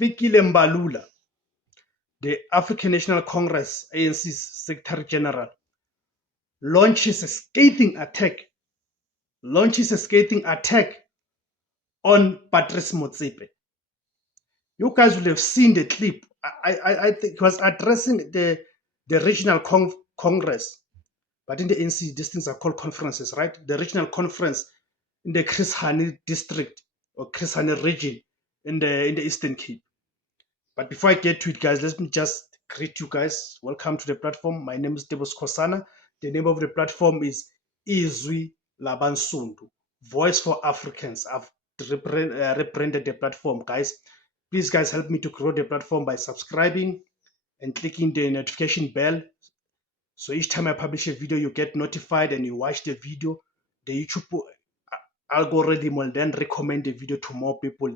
Fikile Mbalula, the African National Congress, ANC's Secretary General, launches a scathing attack on Patrice Motsepe. You guys will have seen the clip. I think he was addressing the regional congress, but in the ANC, these things are called conferences, right? The regional conference in the Chris Hani district or Chris Hani region in the Eastern Cape. But before I get to it, guys, let me just greet you guys. Welcome to the platform. My name is Debos Kosana. The name of the platform is Izwi Labansundu, Voice for Africans. I've rebranded the platform, guys. Please, guys, help me to grow the platform by subscribing and clicking the notification bell. So each time I publish a video, you get notified and you watch the video. The YouTube algorithm will then recommend the video to more people.